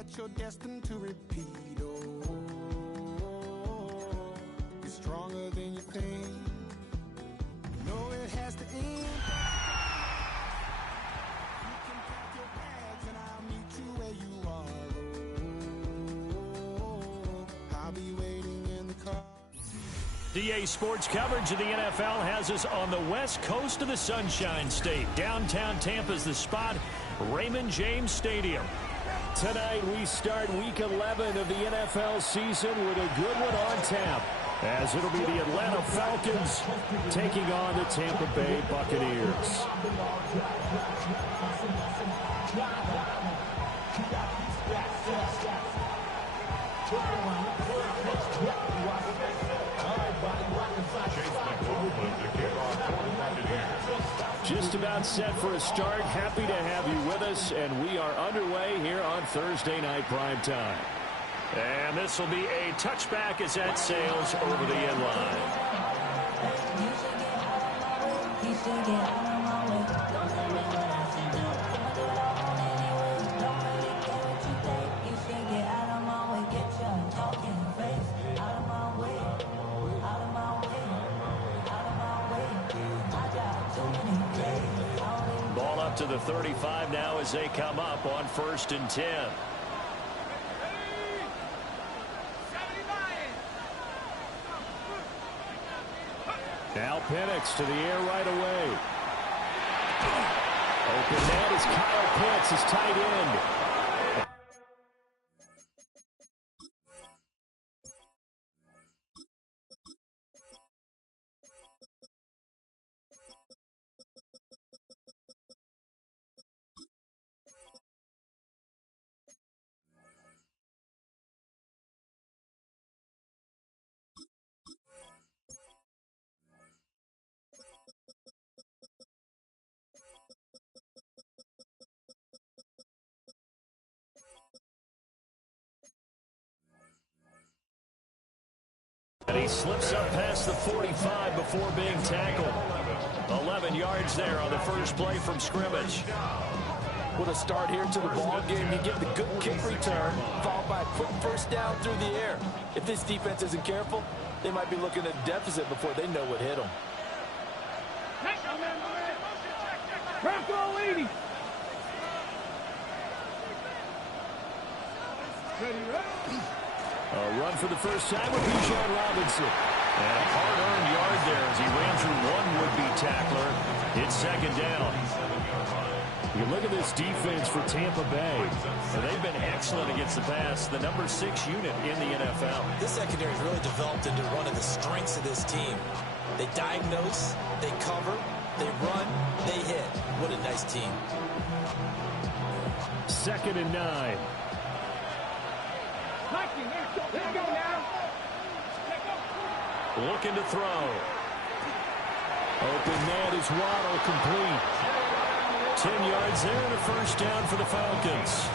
that you're destined to repeat. Oh, you're stronger than you think. No, it has to end. You can pack your bags and I'll meet you where you are. Oh, I'll be waiting in the car. DA Sports coverage of the NFL has us on the west coast of the Sunshine State. Downtown Tampa's the spot, Raymond James Stadium. Tonight we start week 11 of the NFL season with a good one on tap, as it'll be the Atlanta Falcons taking on the Tampa Bay Buccaneers. Just about set for a start. Happy to have you with us, and we are underway here on Thursday Night Primetime. And this will be a touchback as that sails over the end line. Ball up to the 35 now as they come up on 1st and 10. Now Penix to the air right away. Open net is Kyle Pitts, his tight end. And he slips up past the 45 before being tackled. 11 yards there on the first play from scrimmage. What a start here to the ball game. You get the good kick return, followed by a quick first down through the air. If this defense isn't careful, they might be looking at a deficit before they know what hit them. A run for the first time with Bijan Robinson. And a hard-earned yard there as he ran through one would-be tackler. It's 2nd down. You look at this defense for Tampa Bay. And they've been excellent against the pass, the number 6 unit in the NFL. This secondary has really developed into one of the strengths of this team. They diagnose, they cover, they run, they hit. What a nice team. 2nd and 9. Looking to throw. Open net is Waddle, complete. 10 yards there and a first down for the Falcons.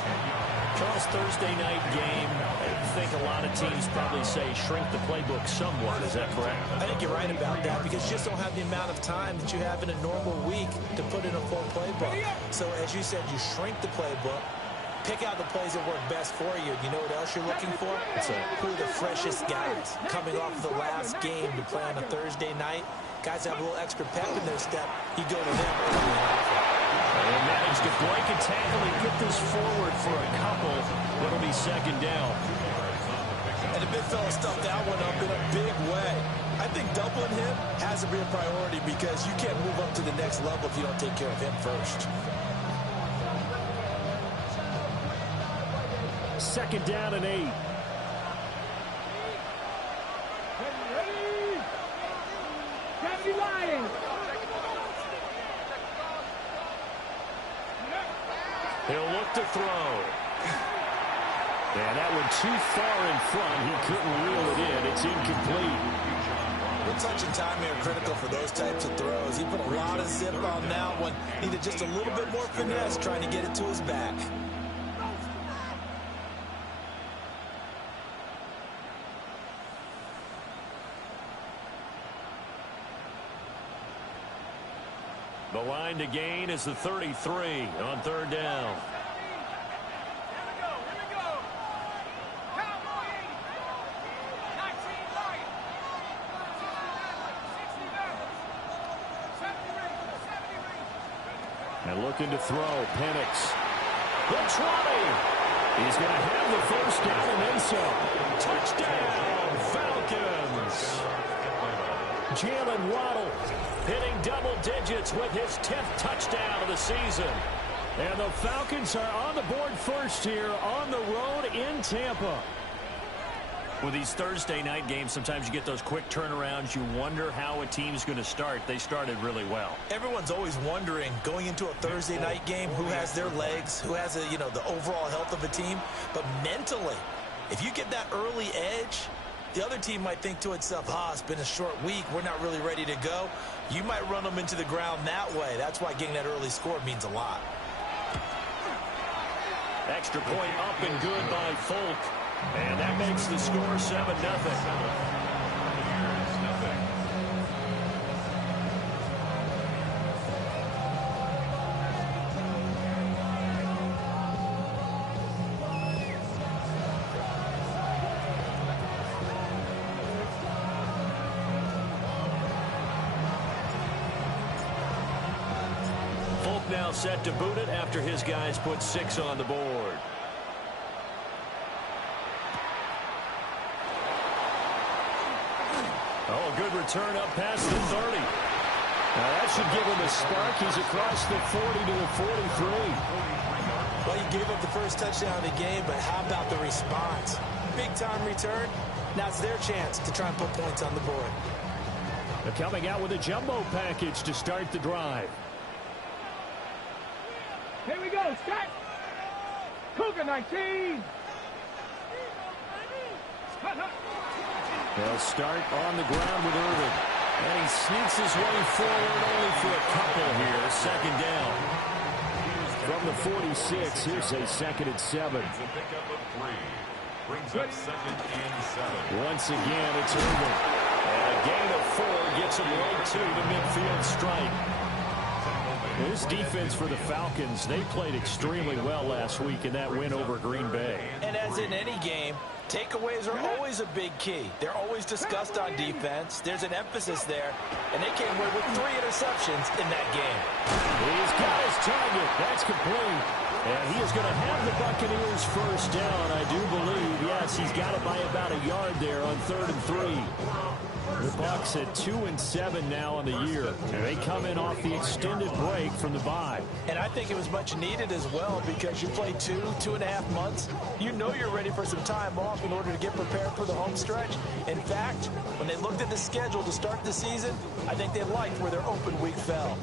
Charles, Thursday night game, I think a lot of teams probably say shrink the playbook somewhat. Is that correct? I think you're right about that because you just don't have the amount of time that you have in a normal week to put in a full playbook. So as you said, you shrink the playbook. Pick out the plays that work best for you. You know what else you're looking for? Who are the freshest guys coming off the last game to play on a Thursday night? Guys have a little extra pep in their step. You go to them early and often. And managed to break a tackle and get this forward for a couple. It'll be 2nd down. And the big fella stuffed that one up in a big way. I think doubling him has to be a priority because you can't move up to the next level if you don't take care of him first. 2nd down and 8. He'll look to throw. And that one too far in front. He couldn't reel it in. It's incomplete. Good touch and time here critical for those types of throws. He put a lot of zip on that one. Needed just a little bit more finesse trying to get it to his back. The line to gain is the 33 on 3rd down. And looking to throw, Penix. The 20. He's going to have the first down and then some. Touchdown, Falcons. Jalen Waddle hitting double digits with his 10th touchdown of the season. And the Falcons are on the board first here on the road in Tampa. With these Thursday night games, sometimes you get those quick turnarounds. You wonder how a team's going to start. They started really well. Everyone's always wondering, going into a Thursday night game, who has their legs, who has, the overall health of a team. But mentally, if you get that early edge, the other team might think to itself, it's been a short week. We're not really ready to go. You might run them into the ground that way. That's why getting that early score means a lot. Extra point up and good by Folk. And that makes the score 7-0. Folk now set to boot it after his guys put 6 on the board. Oh, good return up past the 30. Now that should give him a spark. He's across the 40 to the 43. Well, you gave up the first touchdown of the game, but how about the response? Big-time return. Now it's their chance to try and put points on the board. They're coming out with a jumbo package to start the drive. Here we go, Scott. Cougar 19. They'll start on the ground with Irvin. And he sneaks his way forward only for a couple here. Second down. From the 46, here's a 2nd and 7. Once again, it's Irvin. And a gain of 4 gets him right to the midfield stripe. This defense for the Falcons, they played extremely well last week in that win over Green Bay. And as in any game, takeaways are always a big key. They're always discussed on defense. There's an emphasis there, and they came away with 3 interceptions in that game. He's got his target. That's complete. And he is going to have the Buccaneers first down, I do believe. Yes, he's got it by about a yard there on 3rd and 3. The Bucs at 2-7 now on the year. And they come in off the extended break from the bye. And I think it was much needed as well because you play 2.5 months. You know you're ready for some time off in order to get prepared for the home stretch. In fact, when they looked at the schedule to start the season, I think they liked where their open week fell.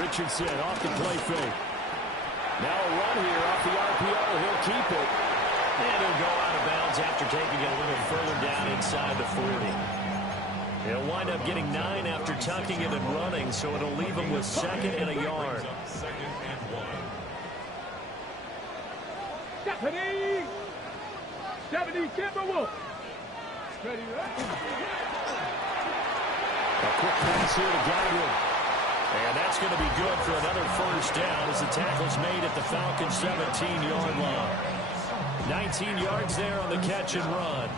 Richardson off the play fake. Now a run here off the RPO. He'll keep it. And he'll go out of bounds after taking it a little further down inside the 40. He'll wind up getting 9 after tucking it and running, so it'll leave him with 2nd and a yard. Stephanie! Stephanie Timberwolf! A quick pass here to Godwin. And that's going to be good for another first down as the tackle's made at the Falcons' 17-yard line. 19 yards there on the catch and run.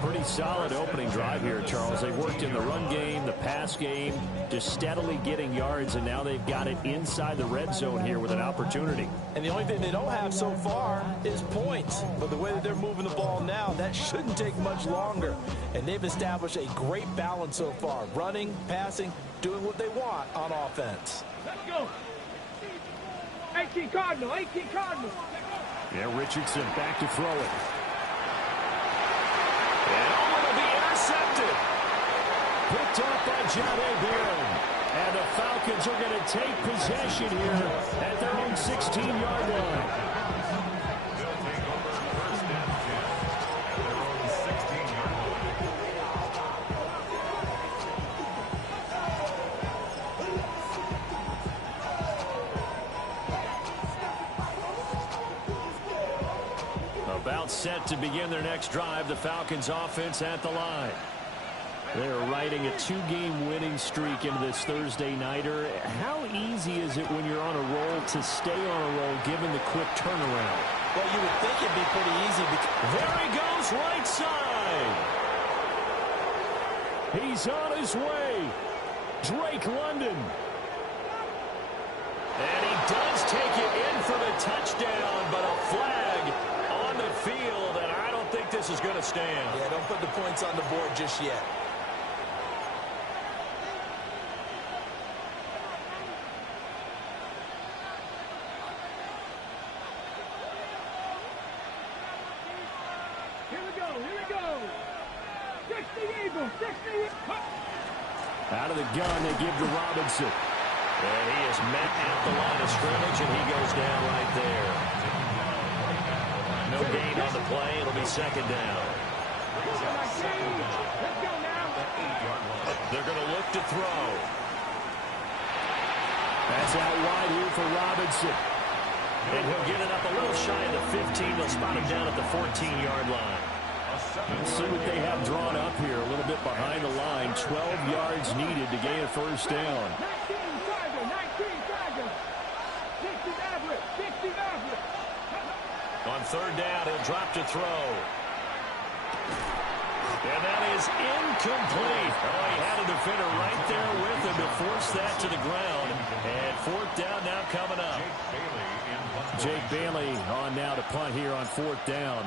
Pretty solid opening drive here, Charles. They worked in the run game, the pass game, just steadily getting yards, and now they've got it inside the red zone here with an opportunity. And the only thing they don't have so far is points. But the way that they're moving the ball now, that shouldn't take much longer. And they've established a great balance so far. Running, passing, doing what they want on offense. Let's go. 18 Cardinal, 18 Cardinal. Yeah, Richardson back to throw it. And will be intercepted. Picked up by Jahdae Barron. And the Falcons are going to take possession here at their own 16-yard line. About set to begin their next drive, the Falcons offense at the line. They're riding a 2-game winning streak into this Thursday nighter. How easy is it when you're on a roll to stay on a roll given the quick turnaround? Well, you would think it'd be pretty easy. There he goes, right side. He's on his way. Drake London. And he does take it in for the touchdown, but a flag on the field, and I don't think this is going to stand. Yeah, don't put the points on the board just yet. Here we go. 60 Eagles, 60. Out of the gun, they give to Robinson. And he is met at the line of scrimmage, and he goes down right there. No gain on the play. It'll be second down. They're going to look to throw. That's out wide here for Robinson. And he'll get it up a little shy of the 15. They'll spot him down at the 14-yard line. Let's see what they have drawn up here. A little bit behind the line. 12 yards needed to gain a first down. 60 average. On third down, he'll drop to throw. And that is incomplete. Oh, he had a defender right there with him to force that to the ground. And fourth down now coming up. Jake Bailey on now to punt here on fourth down.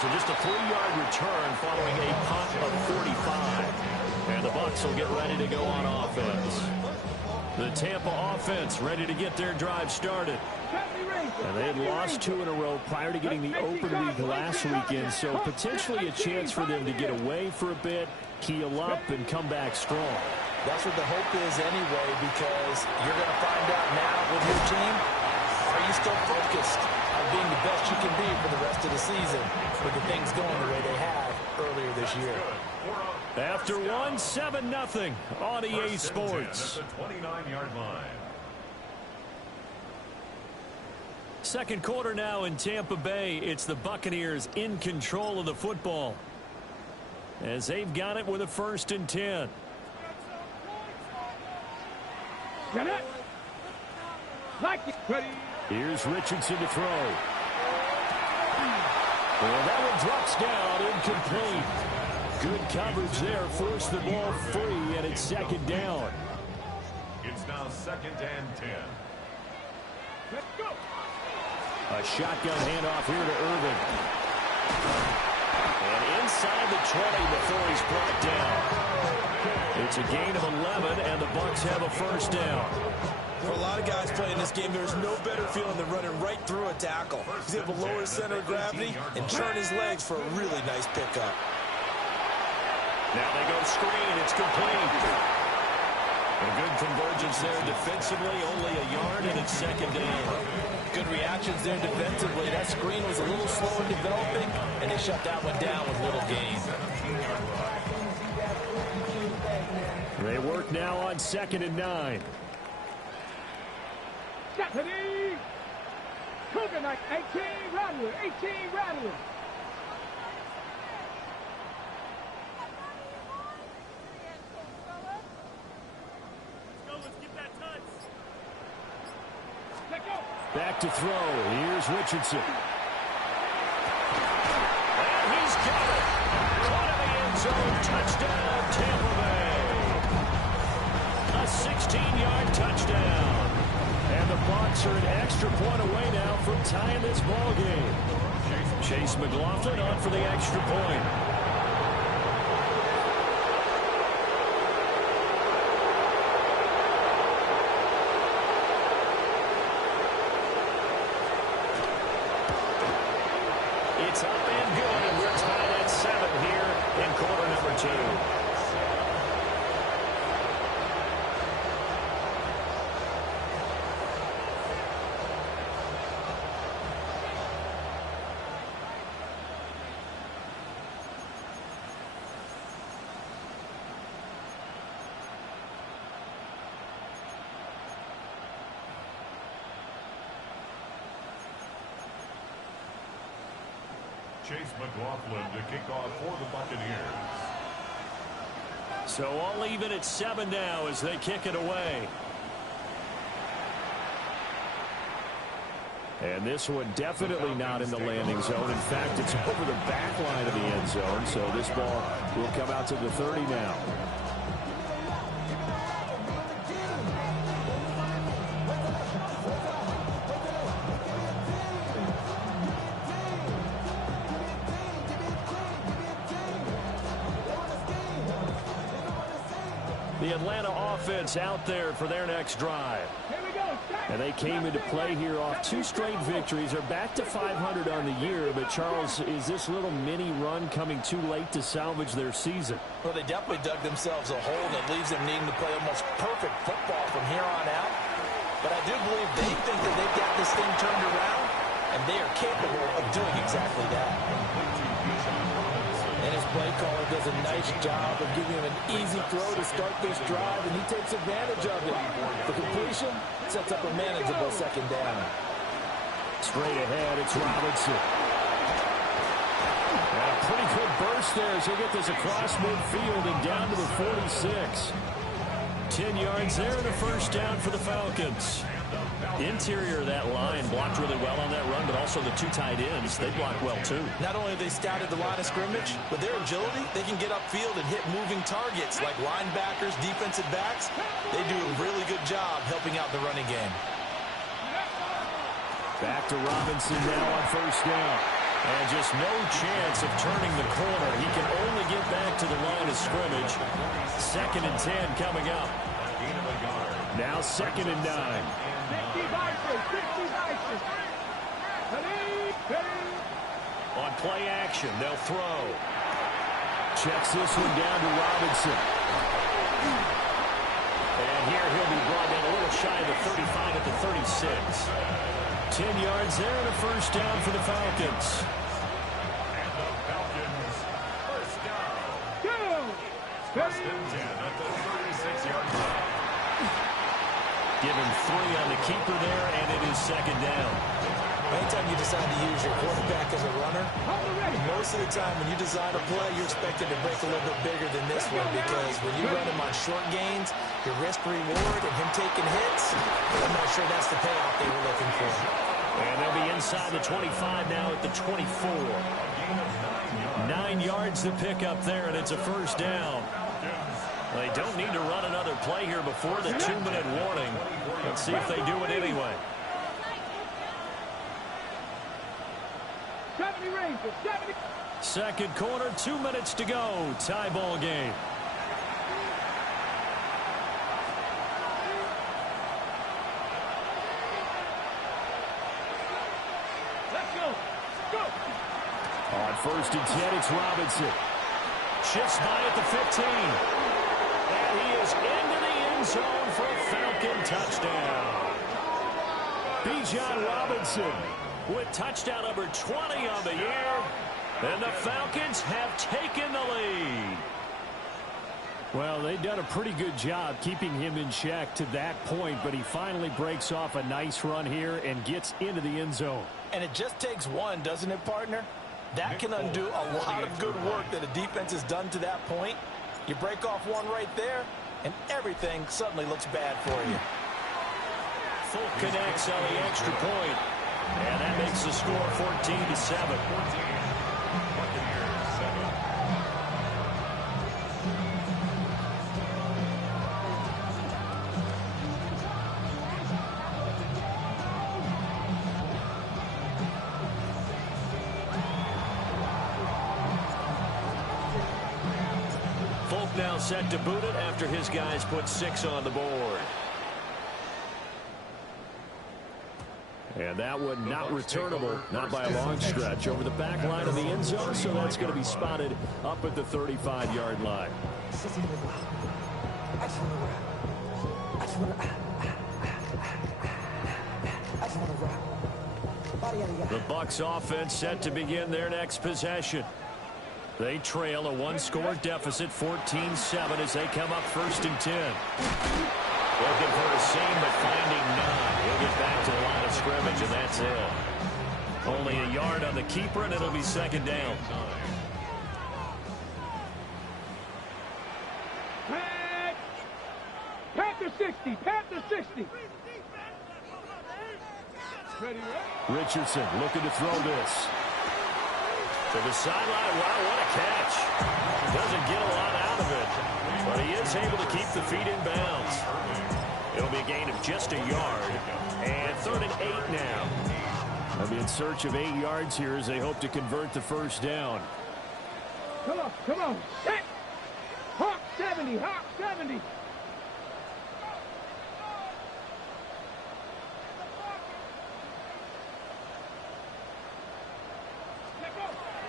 So just a 3-yard return following a punt of 45. And the Bucs will get ready to go on offense. The Tampa offense ready to get their drive started. And they had lost 2 in a row prior to getting the open week last weekend, so potentially a chance for them to get away for a bit, keel up, and come back strong. That's what the hope is anyway, because you're going to find out now with your team, are you still focused on being the best you can be for the rest of the season with the things going the way they have earlier this year? After 1, 7-0 on EA Sports. At the 29-yard line. Second quarter now in Tampa Bay. It's the Buccaneers in control of the football, as they've got it with a 1st and 10. Get it. Like it. Ready. Here's Richardson to throw. Well, that one drops down, incomplete. Good coverage there, forced the ball free, and it's second down. It's now 2nd and 10. Let's go. A shotgun handoff here to Irvin. And inside the 20 before he's brought down. It's a gain of 11, and the Bucs have a first down. For a lot of guys playing this game, there's no better feeling than running right through a tackle. He's able to lower his center of gravity and turn his legs for a really nice pickup. Now they go screen. It's complete. A good convergence there defensively. Only a yard, and it's second down. Good reactions there defensively. That screen was a little slow in developing, and they shut that one down with little gain. They work now on 2nd and 9. Stephanie. Cougar night. 18 Radler. 18 Radler. Back to throw. Here's Richardson. And he's got it. Caught in the end zone. Touchdown, Tampa Bay. A 16-yard touchdown. And the Bucs are an extra point away now from tying this ball game. Chase McLaughlin on for the extra point. It's up and good, and we're tied at 7 here in quarter number 2. Chase McLaughlin to kick off for the Buccaneers. So all even at 7 now as they kick it away. And this one definitely not in the landing zone. In fact, it's over the back line of the end zone. So this ball will come out to the 30 now. The Atlanta offense out there for their next drive. And they came into play here off 2 straight victories. They're back to 500 on the year. But, Charles, is this little mini run coming too late to salvage their season? Well, they definitely dug themselves a hole that leaves them needing to play almost perfect football from here on out. But I do believe they think that they've got this thing turned around, and they are capable of doing exactly that. And his play caller does a nice job of giving him an easy throw to start this drive, and he takes advantage of it. The completion sets up a manageable second down. Straight ahead, it's Robinson. And a pretty good burst there as he'll get this across midfield and down to the 46. 10 yards there and a first down for the Falcons. Interior of that line blocked really well on that run, but also the 2 tight ends, they blocked well too. Not only have they scouted the line of scrimmage, with their agility, they can get upfield and hit moving targets like linebackers, defensive backs. They do a really good job helping out the running game. Back to Robinson now on first down. And just no chance of turning the corner. He can only get back to the line of scrimmage. 2nd and 10 coming up. Now 2nd and 9. On play action, they'll throw. Checks this one down to Robinson. And here he'll be brought down a little shy of the 35 at the 36. 10 yards there and a first down for the Falcons. And the Falcons first down. First and 10 at the 36-yard line. Give him 3 on the keeper there, and it is 2nd down. Anytime you decide to use your quarterback as a runner, most of the time when you design a play, you're expected to break a little bit bigger than this one, because when you run him on short gains, your risk reward and him taking hits, I'm not sure that's the payoff they were looking for. And they'll be inside the 25 now at the 24. 9 yards to pick up there, and it's a first down. They don't need to run another play here before the 2-minute warning. Let's see if they do it anyway. 70. Second quarter, 2 minutes to go. Tie ball game. Let's go. Go. On 1st and 10, it's Robinson. Shifts by at the 15. And he is into the end zone for a Falcon touchdown. Bijan Robinson with touchdown number 20 on the year. And the Falcons have taken the lead. Well, they've done a pretty good job keeping him in check to that point, but he finally breaks off a nice run here and gets into the end zone. And it just takes one, doesn't it, partner? That can undo a lot of good work that a defense has done to that point. You break off one right there, and everything suddenly looks bad for you. Folk connects on the extra point, and that makes the score 14-7. Now set to boot it after his guys put 6 on the board. And that one not returnable, not by a long stretch, over the back line of the end zone, so that's going to be spotted up at the 35-yard line. The Bucs offense set to begin their next possession. They trail a 1-score deficit, 14-7, as they come up 1st and 10. Looking for a seam, but finding none. He'll get back to the line of scrimmage, and that's it. Only a yard on the keeper, and it'll be 2nd down. 60. Panther 60. Ready, Richardson looking to throw this. To the sideline. Wow, what a catch. Doesn't get a lot out of it, but he is able to keep the feet in bounds. It'll be a gain of just a yard. And 3rd and 8 now. They'll be in search of 8 yards here as they hope to convert the first down. Come on, come on. Set. Hawk 70, Hawk 70.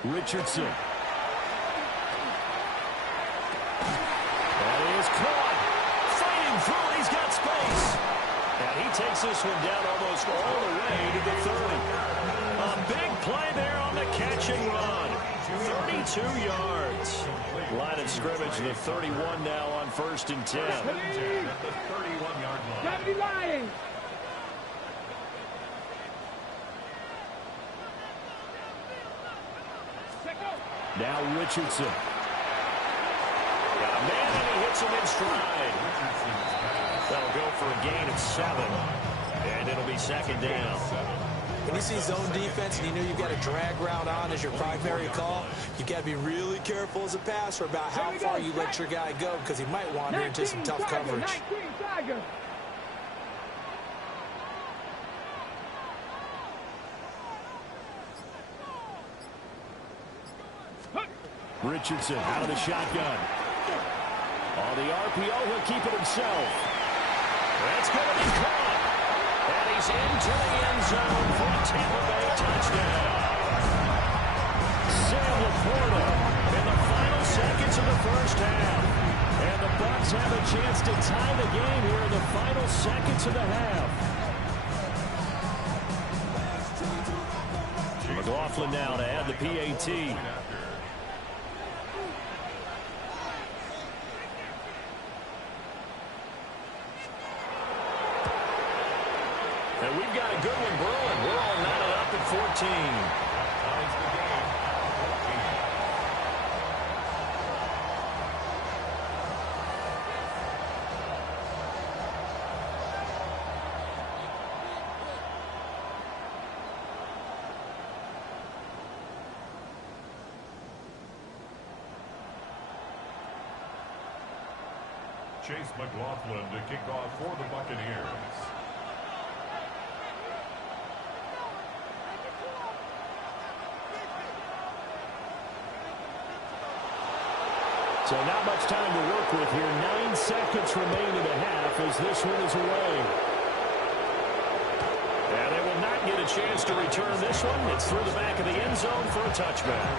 Richardson. That is caught. Fighting through. He's got space. And he takes this one down almost all the way to the 30. A big play there on the catch and run. 32 yards. Line of scrimmage to the 31 now on 1st and 10. At the 31-yard line. Gotta be lying. Now Richardson. Got a man and he hits him in stride. That'll go for a gain of 7. And it'll be 2nd down. When you see zone defense and you know you've got a drag route on as your primary call, you've got to be really careful as a passer about how far you let your guy go because he might wander into some tough coverage. 19 Tiger. Richardson out of the shotgun. On the RPO, he'll keep it himself. That's going to be caught. And he's into the end zone for a Tampa Bay touchdown. Sam Laporta in the final seconds of the first half. And the Bucs have a chance to tie the game here in the final seconds of the half. McLaughlin now to add the PAT. And we've got a good one brewing. We're all knotted up at 14. Chase McLaughlin to kick off for the Buccaneers. So not much time to work with here. 9 seconds remain in the half as this one is away. And they will not get a chance to return this one. It's through the back of the end zone for a touchback.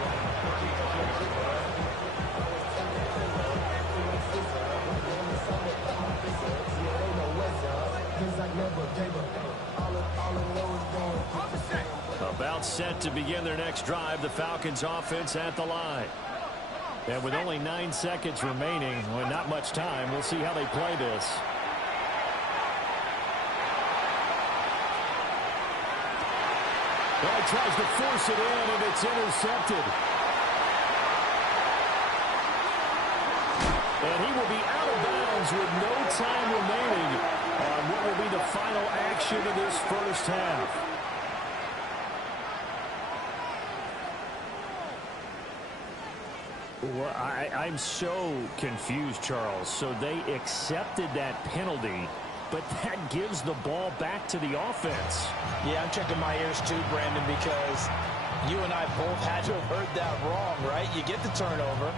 About set to begin their next drive. The Falcons offense at the line. And with only 9 seconds remaining, well, not much time, we'll see how they play this. Well, he tries to force it in, and it's intercepted. And he will be out of bounds with no time remaining on what will be the final action of this first half. Well, I'm so confused, Charles. So they accepted that penalty, but that gives the ball back to the offense. Yeah, I'm checking my ears too, Brandon, because you and I both had to have heard that wrong, right? You get the turnover,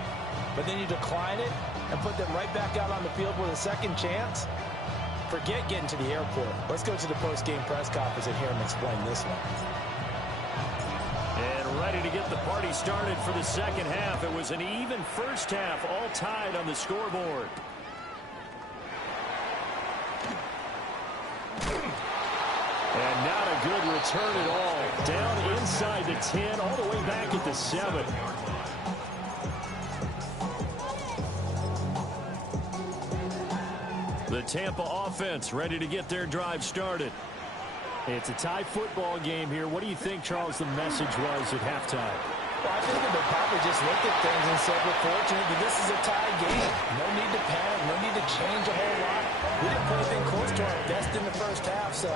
but then you decline it and put them right back out on the field with a second chance. Forget getting to the airport. Let's go to the post-game press conference and hear him explain this one. And ready to get the party started for the second half. It was an even first half, all tied on the scoreboard. And not a good return at all. Down inside the 10, all the way back at the 7. The Tampa offense ready to get their drive started. It's a tie football game here. What do you think, Charles, the message was at halftime? Well, I think that they probably just looked at things and said, we're fortunate that this is a tie game. No need to panic. No need to change a whole lot. We didn't play anything close to our best in the first half, so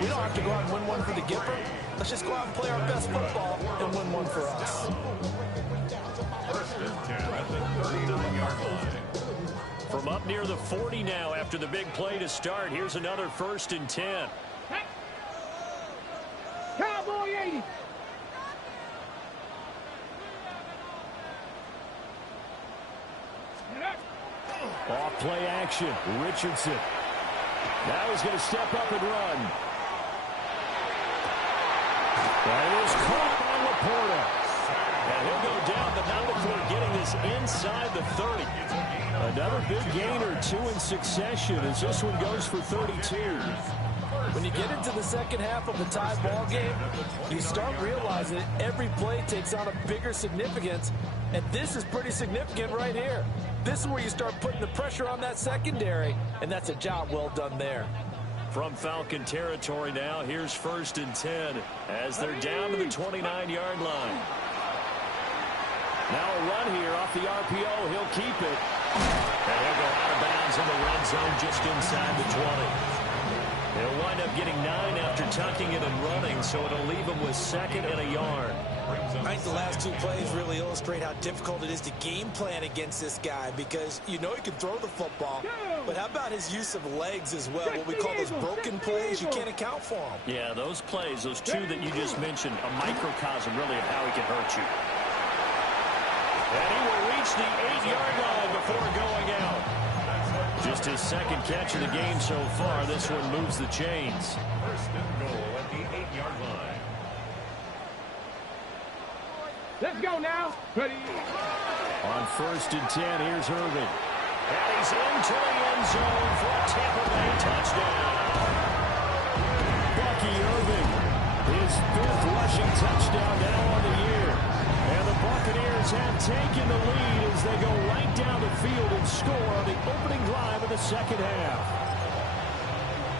we don't have to go out and win one for the Gipper. Let's just go out and play our best football and win one for us. First and 10 at the 39-yard line. From up near the 40 now after the big play to start. Here's another 1st and 10. Hey. Cowboy 80. Off play action. Richardson. Now he's going to step up and run. And it is caught by Laporta. And he'll go down, but not before getting this inside the 30. Another big gain or 2 in succession as this one goes for 32. When you get into the second half of a tie ball game, you start realizing that every play takes on a bigger significance, and this is pretty significant right here. This is where you start putting the pressure on that secondary, and that's a job well done there. From Falcon territory now, here's 1st and 10 as they're down to the 29-yard line. Now a run here off the RPO. He'll keep it. And he'll go out of bounds in the red zone just inside the 20. He'll wind up getting 9 after tucking it and running, so it'll leave him with 2nd and a yard. I think the last 2 plays really illustrate how difficult it is to game plan against this guy, because you know he can throw the football, but how about his use of legs as well? What we call those broken plays, you can't account for them. Yeah, those plays, those 2 that you just mentioned, a microcosm really of how he can hurt you. And he will reach the 8-yard line before going out. Just his 2nd catch of the game so far. This one moves the chains. 1st and goal at the 8-yard line. Let's go now. Ready. On 1st and 10, here's Irving. And he's into the end zone for a Tampa Bay touchdown. Bucky Irving, his 5th rushing touchdown now on the year. And the Buccaneers have taken the lead as they go right down the field and score on the opening drive of the second half.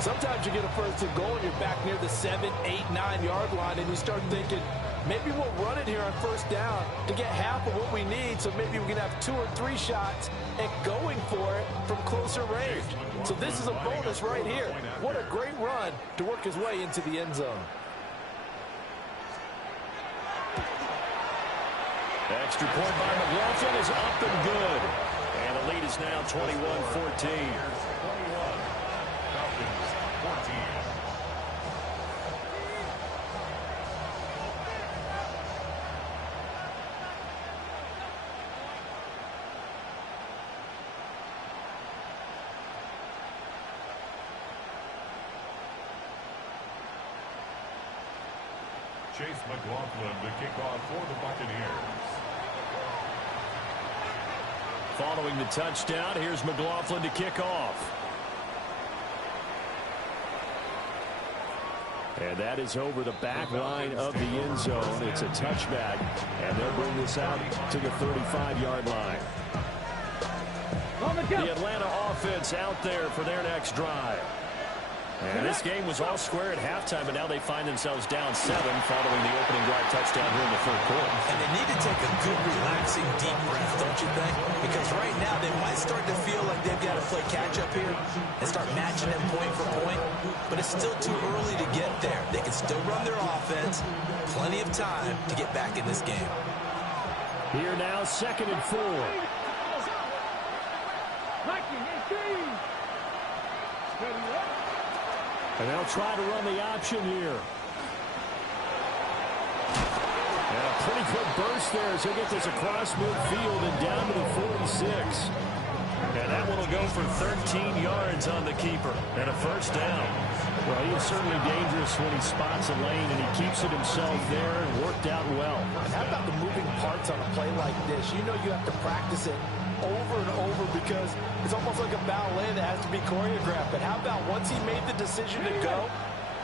Sometimes you get a 1st and goal and you're back near the 7, 8, 9-yard line, and you start thinking, maybe we'll run it here on 1st down to get half of what we need, so maybe we can have 2 or 3 shots at going for it from closer range. So this is a bonus right here. What a great run to work his way into the end zone. Extra point by McLaughlin is up and good. And the lead is now 21-14. Falcons 14. Chase McLaughlin to kick off for the Buccaneers. Following the touchdown, here's McLaughlin to kick off. And that is over the back line of the end zone. It's a touchback, and they'll bring this out to the 35-yard line. The Atlanta offense out there for their next drive. And this game was all square at halftime, but now they find themselves down 7 following the opening drive touchdown here in the 3rd quarter. And they need to take a good, relaxing, deep breath, don't you think? Because right now they might start to feel like they've got to play catch-up here and start matching them point for point. But it's still too early to get there. They can still run their offense. Plenty of time to get back in this game. Here now, 2nd and 4. And they'll try to run the option here. And a pretty good burst there as he'll get this across midfield and down to the 46. And that one will go for 13 yards on the keeper and a 1st down. Well, he is certainly dangerous when he spots a lane, and he keeps it himself there and worked out well. And how about the moving parts on a play like this? You know you have to practice it over and over because it's almost like a ballet that has to be choreographed. But how about once he made the decision to go,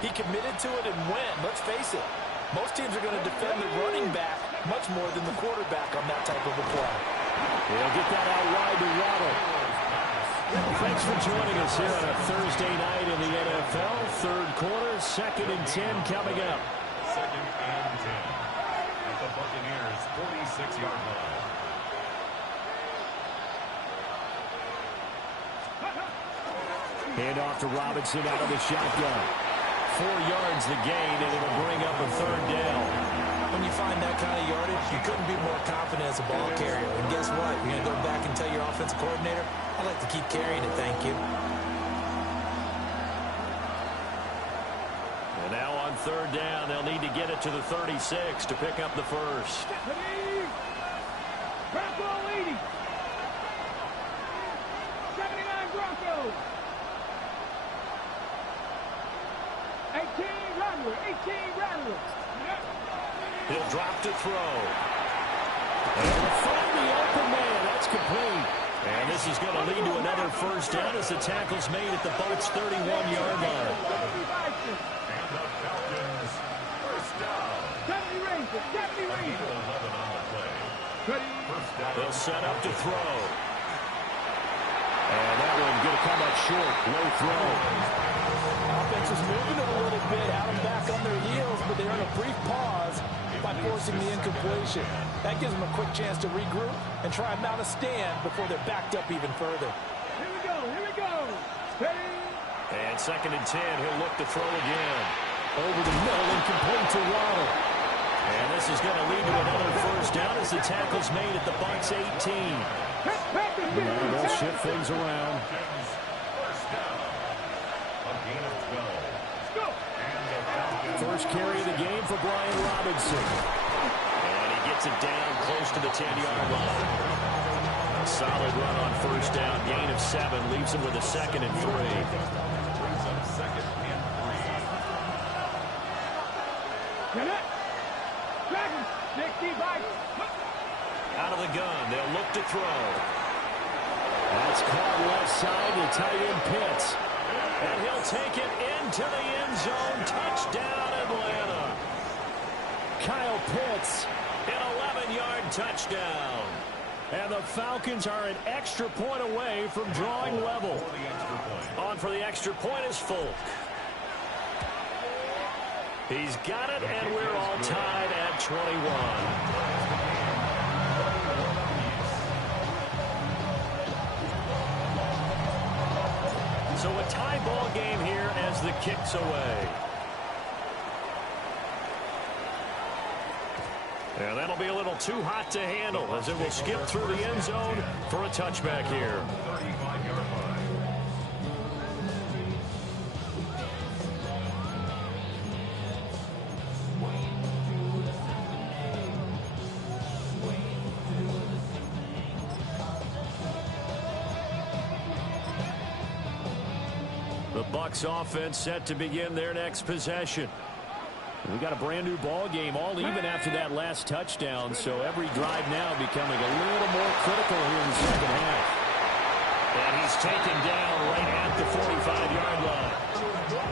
he committed to it and went. Let's face it, most teams are going to defend the running back much more than the quarterback on that type of a play. He'll get that out wide to Waddle. Thanks for joining us here on a Thursday night in the NFL. 3rd quarter, 2nd and 10 coming up. 2nd and 10 at the Buccaneers 46-yard line. Hand off to Robinson out of the shotgun. 4 yards the gain, and it'll bring up a 3rd down. When you find that kind of yardage, you couldn't be more confident as a ball carrier. And guess what? You're going to go back and tell your offensive coordinator, I'd like to keep carrying it, thank you. And now on 3rd down, they'll need to get it to the 36 to pick up the first. Bronco 80. 79 Broncos. 18 Rattler. 18 Rattler. He'll drop to throw. And he'll find the open man. That's complete. And this is going to lead to another first down as the tackle's made at the Bucs' 31-yard line. And the Falcons, first down. 70 Rangers. 70 Rangers. 11 on the play. First down. They'll set up to throw. And that one going to come up short. Low throw. Offense is moving it a little bit, out and back on their heels, but they're in a brief pause by forcing the incompletion. That gives them a quick chance to regroup and try and mount a stand before they're backed up even further. Here we go. Here we go. Ready? And 2nd and 10, he'll look to throw again. Over the middle and complete to Waddle. And this is going to lead to another first down as the tackle's made at the Bucs' 18. And they'll shift things around. First down. A gain of 12. Go. And the Falcons. First carry of the game for Brian Robinson. And he gets it down close to the 10-yard line. A solid run on first down. Gain of 7 leaves him with a 2nd and 3. Brings up 2nd and 3. Get it. Dragon. 65. Out of the gun. They'll look to throw. That's caught left side to tight end Pitts. And he'll take it into the end zone. Touchdown, Atlanta. Kyle Pitts. An 11-yard touchdown. And the Falcons are an extra point away from drawing level. On for the extra point is Folk. He's got it, and we're all tied at 21. So a tie ball game here as the kick's away. And that'll be a little too hot to handle as it will skip through the end zone for a touchback here. 35-yard line. The Bucs offense set to begin their next possession. We got a brand new ball game, all even after that last touchdown, so every drive now becoming a little more critical here in the second half. And he's taken down right at the 45-yard line.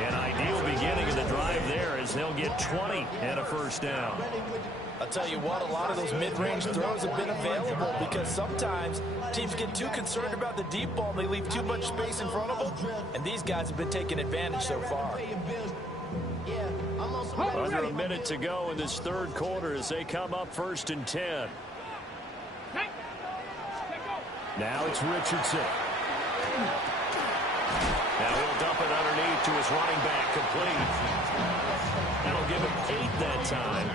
An ideal beginning of the drive there as they'll get 20 and a first down. I'll tell you what, a lot of those mid-range throws have been available because sometimes teams get too concerned about the deep ball and they leave too much space in front of them, and these guys have been taking advantage so far. Under a minute to go in this third quarter as they come up 1st and 10. Now it's Richardson. Now he'll dump it underneath to his running back, complete. That'll give him 8 that time.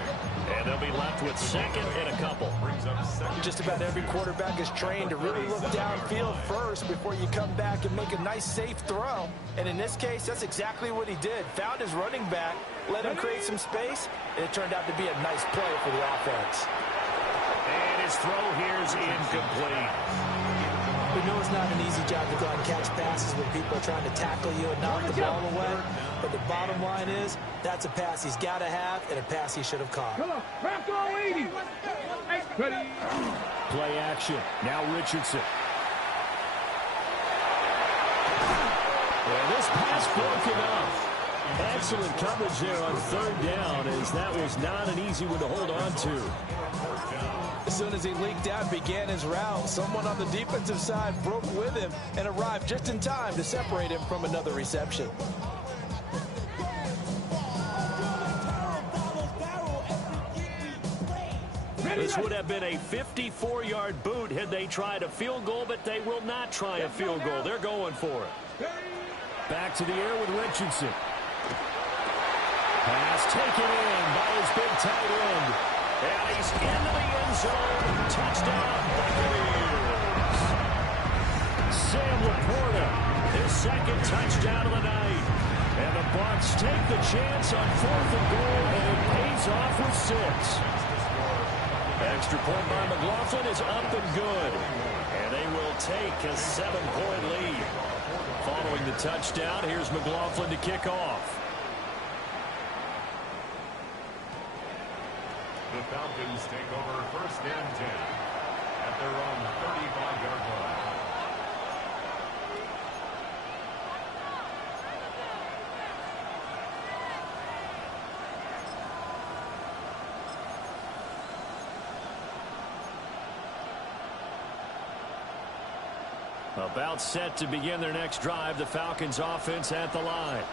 And they'll be left with 2nd and a couple. Brings up 2nd. Just about every quarterback is trained to really look downfield first before you come back and make a nice, safe throw. And in this case, that's exactly what he did. Found his running back, let him create some space, and it turned out to be a nice play for the offense. And his throw here is incomplete. We know it's not an easy job to go out and catch passes when people are trying to tackle you and knock the ball away. But the bottom line is, that's a pass he's got to have and a pass he should have caught. Come on. Bronco 80. Ready. Play action. Now Richardson. Well, this pass broken up. Excellent coverage there on 3rd down, as that was not an easy one to hold on to. As soon as he leaked out and began his route, someone on the defensive side broke with him and arrived just in time to separate him from another reception. This would have been a 54-yard boot had they tried a field goal, but they will not try a field goal. They're going for it. Back to the air with Richardson. Pass taken in by his big tight end. And he's into the end zone. Touchdown, Buccaneers. Sam Laporta, his second touchdown of the night. And the Bucs take the chance on 4th and goal, and it pays off with 6. Extra point by McLaughlin is up and good. And they will take a 7-point lead. Following the touchdown, here's McLaughlin to kick off. The Falcons take over 1st and 10 at their own 35-yard line. About set to begin their next drive, the Falcons offense at the line.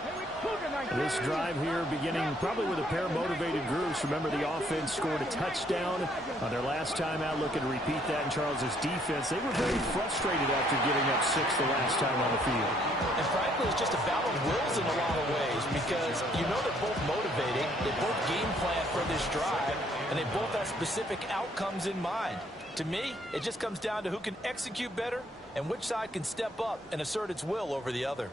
This drive here beginning probably with a pair of motivated groups. Remember, the offense scored a touchdown on their last time out. Looking to repeat that in Charles's defense. They were very frustrated after giving up 6 the last time on the field. And frankly, it's just a battle of wills in a lot of ways because you know they're both motivated. They both game plan for this drive, and they both have specific outcomes in mind. To me, it just comes down to who can execute better and which side can step up and assert its will over the other.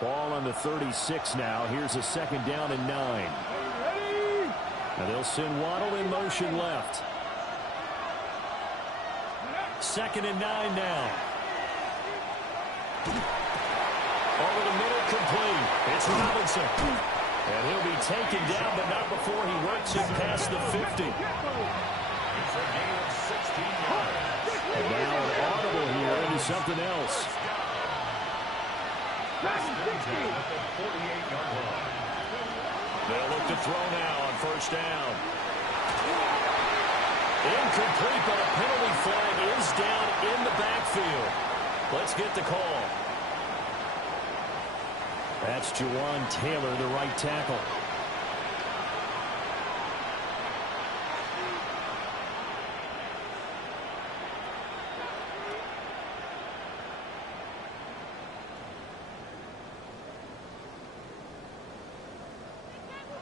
Ball on the 36 now. Here's a 2nd down and 9. Now they'll send Waddle in motion left. 2nd and 9 now. Over the middle, complete. It's Robinson. And he'll be taken down, but not before he works it past the 50. It's a gain of 16 yards. And now an audible here into something else. At the 48-yard line. They'll look to throw now on 1st down. Incomplete, but a penalty flag is down in the backfield. Let's get the call. That's Jawan Taylor, the right tackle.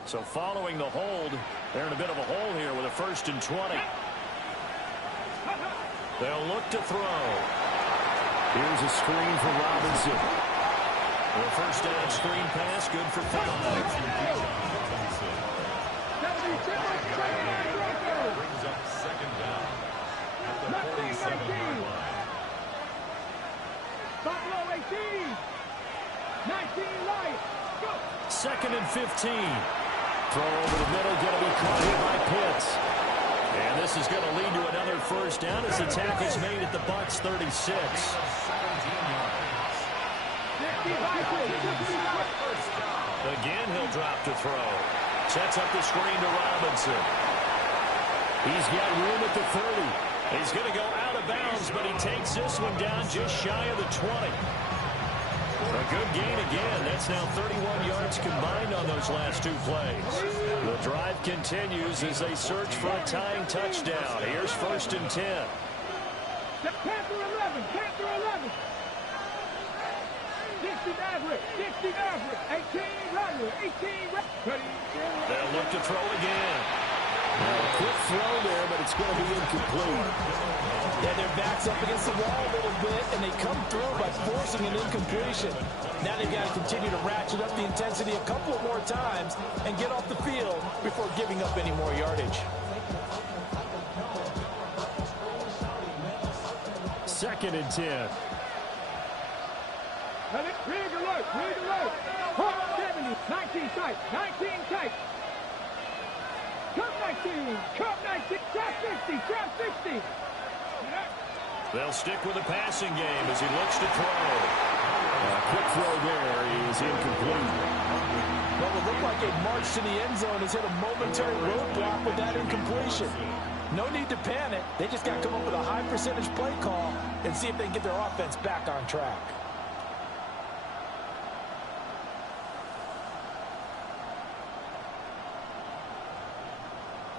So following the hold, they're in a bit of a hole here with a 1st and 20. They'll look to throw. Here's a screen for Robinson. The 1st down screen pass, good for 5. Brings up 2nd down at the 47-yard line. Buffalo 18. 19 light. Go. 2nd and 15. Throw over the middle, going to be caught here by Pitts. And this is going to lead to another 1st down as the tackle's made at the Bucs 36. 17 yards. Again, he'll drop to throw. Sets up the screen to Robinson. He's got room at the 30. He's going to go out of bounds, but he takes this one down just shy of the 20. A good gain again. That's now 31 yards combined on those last 2 plays. The drive continues as they search for a tying touchdown. Here's 1st and 10. Panther 11. Panther 11. 60 Maverick. 60 Maverick. 18 Rattler. 18 Rattler. They'll look to throw again. Now, a quick throw there, but it's going to be incomplete. Yeah, their back's up against the wall a little bit, and they come through by forcing an incompletion. Now they've got to continue to ratchet up the intensity a couple of more times and get off the field before giving up any more yardage. 2nd and 10. Rig alert. Rig alert. Hawk 70. 19 tight. 19 tight. Cup 19. Cup 19. Trap 60. Trap 60. They'll stick with the passing game as he looks to throw. A quick throw there is incomplete. Well, it looked like a march to the end zone has hit a momentary roadblock with that incompletion. No need to panic. They just got to come up with a high percentage play call and see if they can get their offense back on track.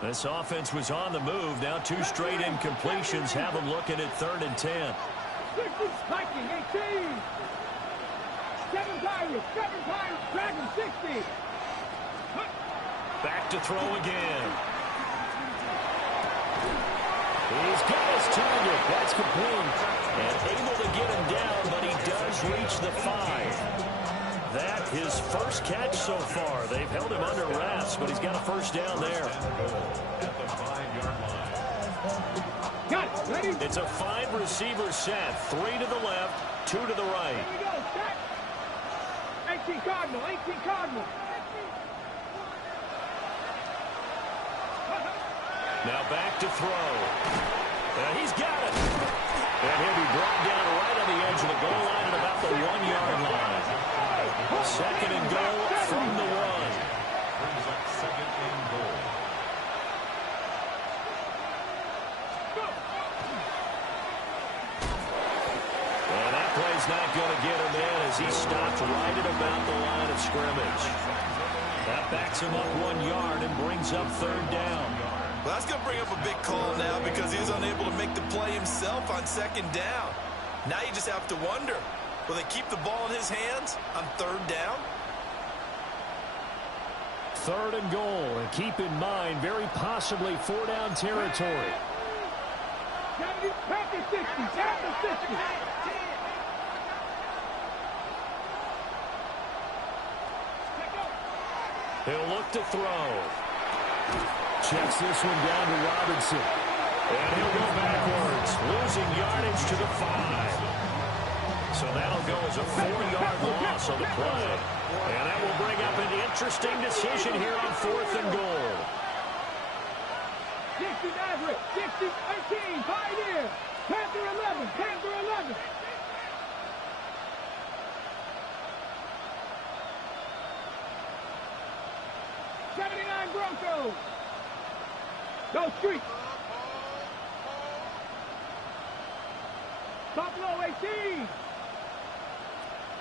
This offense was on the move. Now 2 straight incompletions have them looking at 3rd and 10. 19, 18. 7 Pirates, Dragon 60. Back to throw again. He's got his target. That's complete. And able to get him down, but he does reach the 5. That his first catch so far. They've held him under wraps, but he's got a first down there. At the 5-yard line. Got it. Ready? It's a 5-receiver set. 3 to the left, 2 to the right. Here we go. Set. 18 Cardinal. 18 Cardinal. Now back to throw. And he's got it. And he'll be brought down right on the edge of the goal line at about the 1-yard line. 2nd and goal from the 1. Brings up 2nd and goal. And that play's not going to get him in as he stopped right at about the line of scrimmage. That backs him up 1 yard and brings up 3rd down. Well, that's going to bring up a big call now because he's unable to make the play himself on 2nd down. Now you just have to wonder, will they keep the ball in his hands on 3rd down? 3rd and goal, and keep in mind, very possibly 4-down territory. Back to 60. Back to 60. He'll look to throw. Checks this one down to Robinson. And he'll go backwards, losing yardage to the 5. So that'll go as a 4-yard loss on the play. And that will bring up an interesting decision here on 4th and goal. 60 Maverick. 60, 18. Pioneer. Panther 11. Panther 11. Broncos. Go street. Buffalo 18.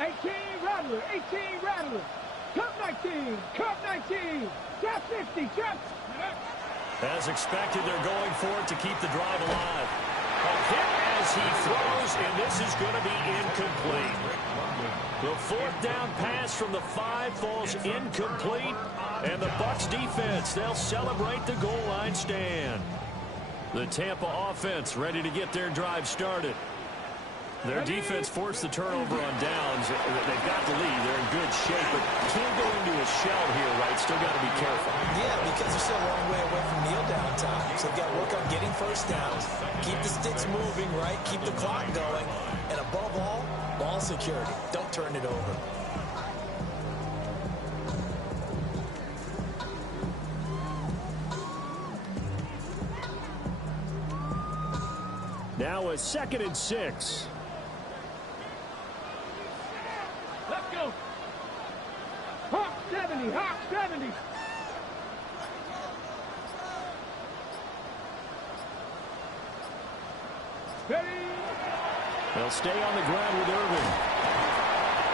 18 Rattler. 18 Rattler. Cup 19. Cup 19. Trap 50. Trap. As expected, they're going for it to keep the drive alive. A hit as he throws, and this is going to be incomplete. The 4th down pass from the 5 falls incomplete. And the Bucs defense, they'll celebrate the goal line stand. The Tampa offense ready to get their drive started. Their defense forced the turnover on downs. They've got the lead. They're in good shape, but can't go into a shell here, right? Still got to be careful. Yeah, because they're still a long way away from kneel down time. So they've got to work on getting first downs, keep the sticks moving, right? Keep the clock going. And above all, ball security. Don't turn it over. Now a 2nd and 6. Let's go. Hawk 70. Hawk 70. Ready. They'll stay on the ground with Irvin.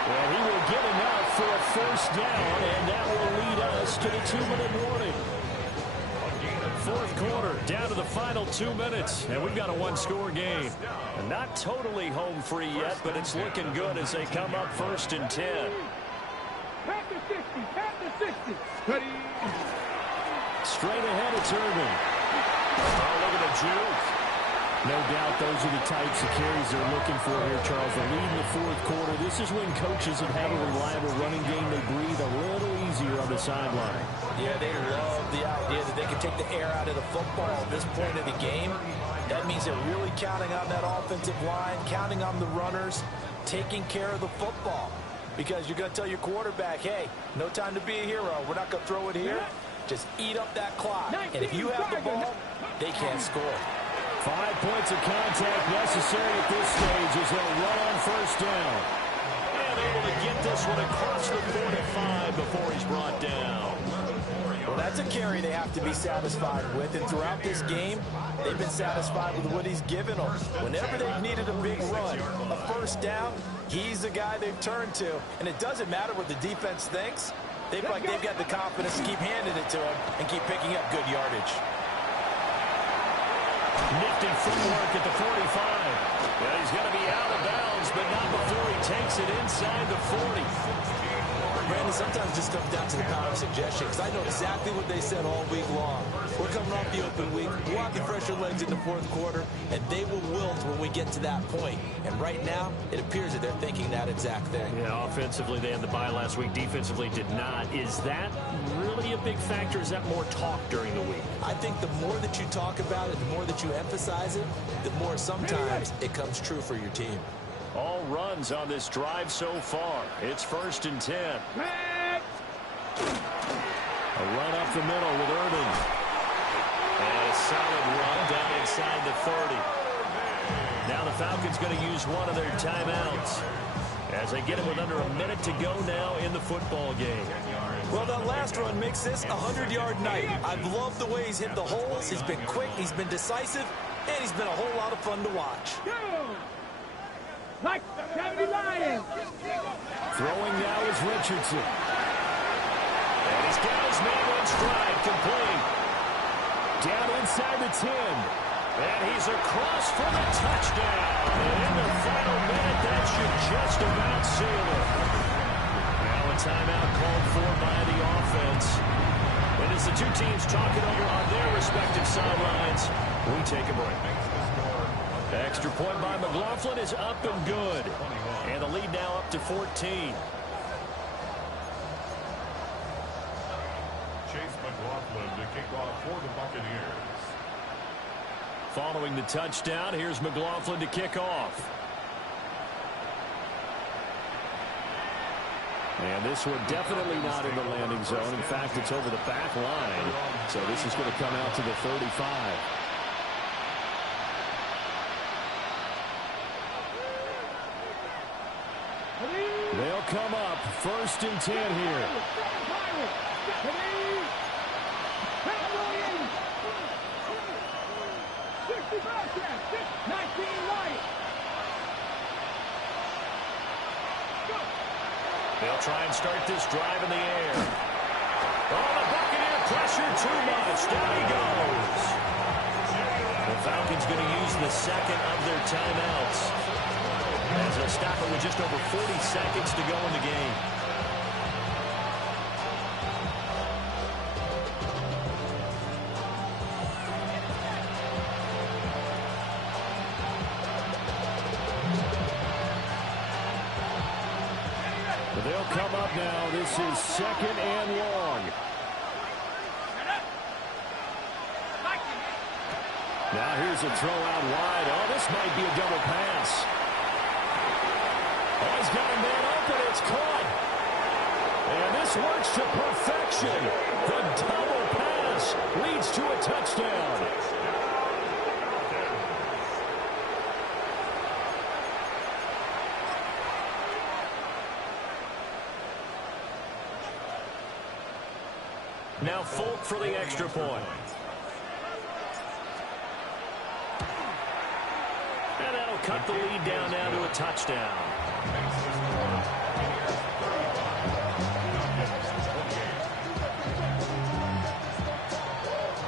Well, he will get enough for a first down, and that will lead us to the 2-minute warning. 4th quarter, down to the final 2 minutes, and we've got a 1-score game. And not totally home free yet, but it's looking good as they come up 1st and 10. Back to 60. Back to 60. Ready. Straight ahead, it's Irvin. Oh, look at the juke. No doubt those are the types of carries they're looking for here, Charles. The lead in the 4th quarter. This is when coaches that have a reliable running game, they breathe a little easier on the sideline. Yeah, they love the idea that they can take the air out of the football at this point of the game. That means they're really counting on that offensive line, counting on the runners, taking care of the football. Because you're going to tell your quarterback, hey, no time to be a hero. We're not going to throw it here. Just eat up that clock. And if you have the ball, they can't score. 5 points of contact necessary at this stage as they'll run on first down. And able to get this one across the 45 before he's brought down. Well, that's a carry they have to be satisfied with. And throughout this game, they've been satisfied with what he's given them. Whenever they've needed a big run, a first down, he's the guy they've turned to. And it doesn't matter what the defense thinks. They've got the confidence to keep handing it to him and keep picking up good yardage. Nifty footwork at the 45. Yeah, he's going to be out of bounds, but not before he takes it inside the 40. Brandon, sometimes it just comes down to the power of suggestion, because I know exactly what they said all week long. We're coming off the open week, walking fresher legs in the fourth quarter, and they will wilt when we get to that point. And right now, it appears that they're thinking that exact thing. Yeah, offensively, they had the bye last week. Defensively, did not. Is that really a big factor? Is that more talk during the week? I think the more that you talk about it, the more that you emphasize it, the more sometimes it comes true for your team. All runs on this drive so far. It's 1st and 10. A run up the middle with Irving. And a solid run down inside the 30. Now the Falcons going to use one of their timeouts as they get it with under a minute to go now in the football game. Well, that last run makes this a 100-yard night. I've loved the way he's hit the holes. He's been quick, he's been decisive, and he's been a whole lot of fun to watch. Like 70 Lions. Throwing now is Richardson. And he's got his man on stride, complete. Down inside the 10. And he's across for the touchdown. And in the final minute, that should just about seal it. Now a timeout called for by the offense. And as the two teams talk it over on their respective sidelines, we take a break. Extra point by McLaughlin is up and good. And the lead now up to 14. Chase McLaughlin to kick off for the Buccaneers. Following the touchdown, here's McLaughlin to kick off. And this one definitely not in the landing zone. In fact, it's over the back line. So this is going to come out to the 35. They'll come up 1st and 10 here. 19 Lions. They'll try and start this drive in the air. Oh, the Buccaneer pressure too much. Down he goes. The Falcons going to use the second of their timeouts as they'll stop it with just over 40 seconds to go in the game. They'll come up now. This is 2nd and long. Now here's a throw out wide. Oh, this might be a double pass. Oh, he's got a man open. It's caught. And this works to perfection. The double pass leads to a touchdown. Now Folk for the extra point. And that'll cut the lead down now to a touchdown.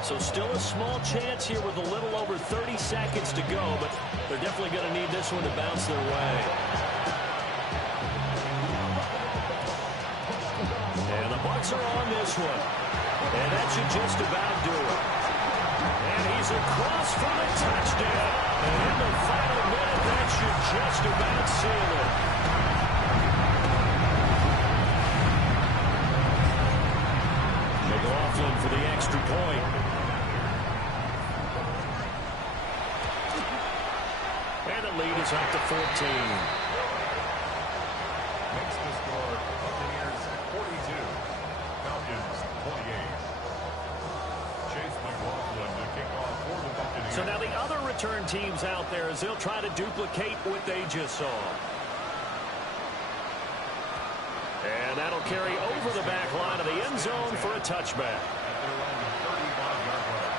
So still a small chance here with a little over 30 seconds to go, but they're definitely going to need this one to bounce their way. And the Bucs are on this one. And that should just about do it. And he's across for the touchdown. And in the final minute, that should just about seal it. McLaughlin for the extra point. And the lead is up to 14. Makes the score Buccaneers 42. Falcons 28. Chase McLaughlin to kick off for the Buccaneers. So now the other return teams out there as they'll try to duplicate what they just saw. And that'll carry over the back line of the end zone for a touchback. At their own 35-yard line.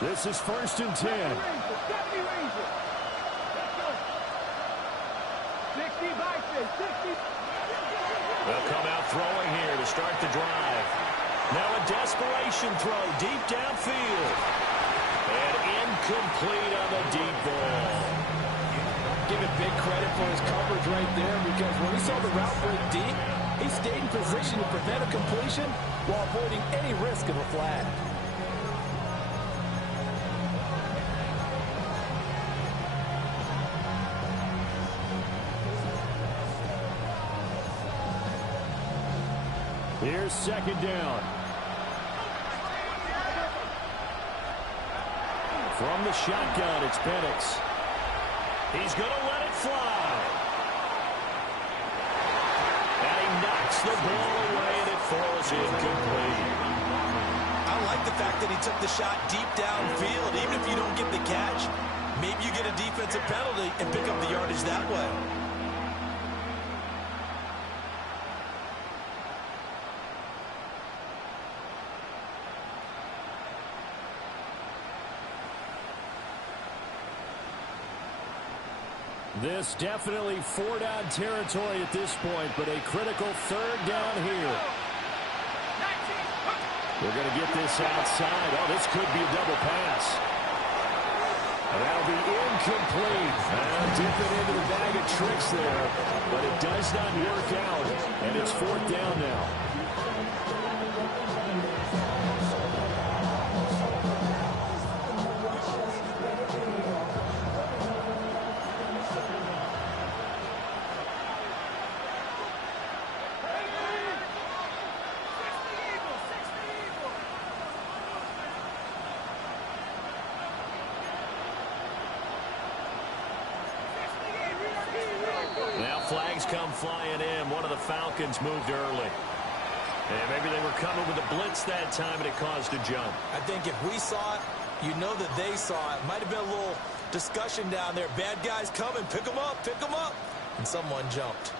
This is 1st and 10. They'll come out throwing here to start the drive. Now a desperation throw deep downfield. And incomplete on the deep ball. Give it big credit for his coverage right there, because when he saw the route break deep, he stayed in position to prevent a completion while avoiding any risk of a flag. Here's second down. From the shotgun, it's Penix. He's going to let it fly. And he knocks the ball away, and it falls incomplete. I like the fact that he took the shot deep downfield. Even if you don't get the catch, maybe you get a defensive penalty and pick up the yardage that way. This definitely four-down territory at this point, but a critical third down here. We're going to get this outside. Oh, this could be a double pass. And that'll be incomplete. Dipping into the bag of tricks there, but it does not work out, and it's fourth down now. Flags come flying in. One of the Falcons moved early. And maybe they were coming with a blitz that time, and it caused a jump. I think if we saw it, you know that they saw it. Might have been a little discussion down there. Bad guys coming. Pick them up. Pick them up. And someone jumped.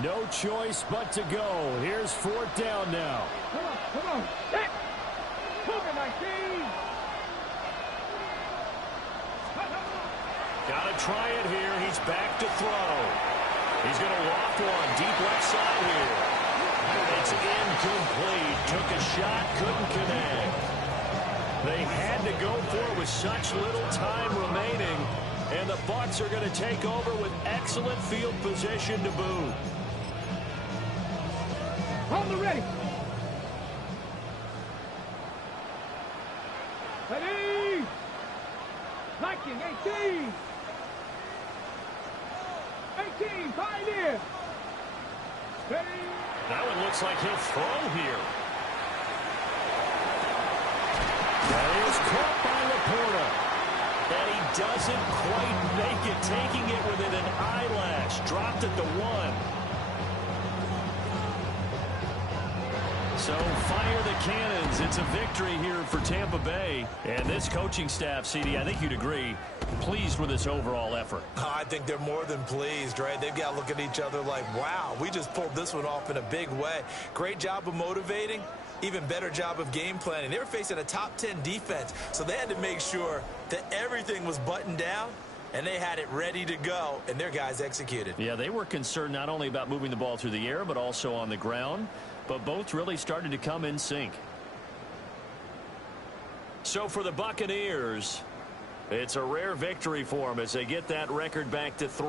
No choice but to go. Here's fourth down now. Come on. Set. Cover 19. Got to try it here. He's back to throw. He's going to loft one deep left side here. It's incomplete. Took a shot, couldn't connect. They had to go for it with such little time remaining, and the Bucs are going to take over with excellent field position to boot. On the ready. Ready. 19, 18. 18, Pioneer. Ready. Now it looks like he'll throw here. That is caught by Laporta. And he doesn't quite make it, taking it within an eyelash. Dropped at the 1. So fire the cannons. It's a victory here for Tampa Bay. And this coaching staff, CD, I think you'd agree, pleased with this overall effort. I think they're more than pleased, right? They've got to look at each other like, wow, we just pulled this one off in a big way. Great job of motivating. Even better job of game planning. They were facing a top 10 defense, so they had to make sure that everything was buttoned down, and they had it ready to go, and their guys executed. Yeah, they were concerned not only about moving the ball through the air, but also on the ground. But both really started to come in sync. So for the Buccaneers, it's a rare victory for them as they get that record back to 3.